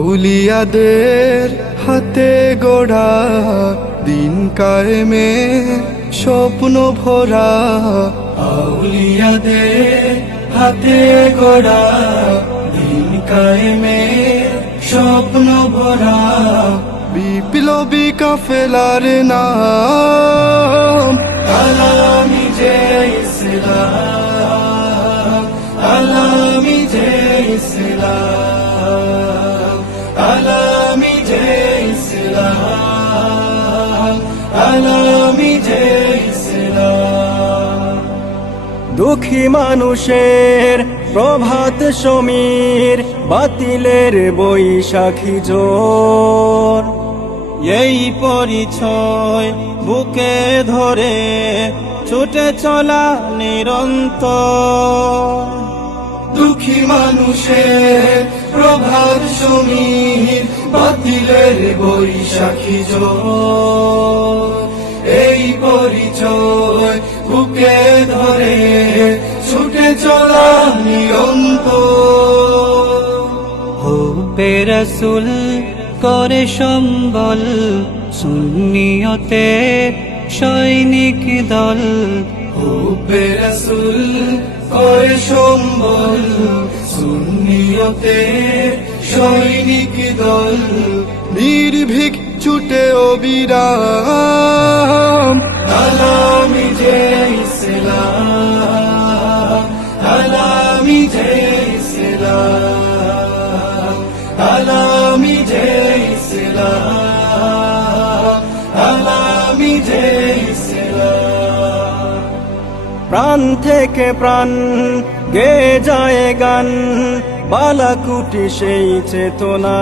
আউলিয়াদের হাতে গোড়া দিন কায়েমে স্বপ্ন ভরা। আউলিয়াদের হাতে গোড়া দিন কায়েমে স্বপ্ন ভরা। বিপ্লবী কাফেলার নাম আলামি যে ইসলাম আলামি যে ইসলাম। আলামি যে দুঃখী মানুষের প্রভাত সমীর বাতিলের বৈশাখী জোর এই পরিচয় বুকে ধরে ছুটে চলা নিরন্তর। দুঃখী মানুষের প্রভাত সমীর বাতিলের বৈশাখী জোর বুকে ধরে ছুটে চলা নিরন্তর হুবে রসুল করে সম্বল সুন্নিয়তে সৈনিক দল। হুবে রসুল করে সম্বল সুন্নিয়তে সৈনিক দল। নির্ভীক ছুটে অবিরাম। আলামি প্রাণ থেকে প্রাণ গে যায় গান বালাকুটি সেই চেতনা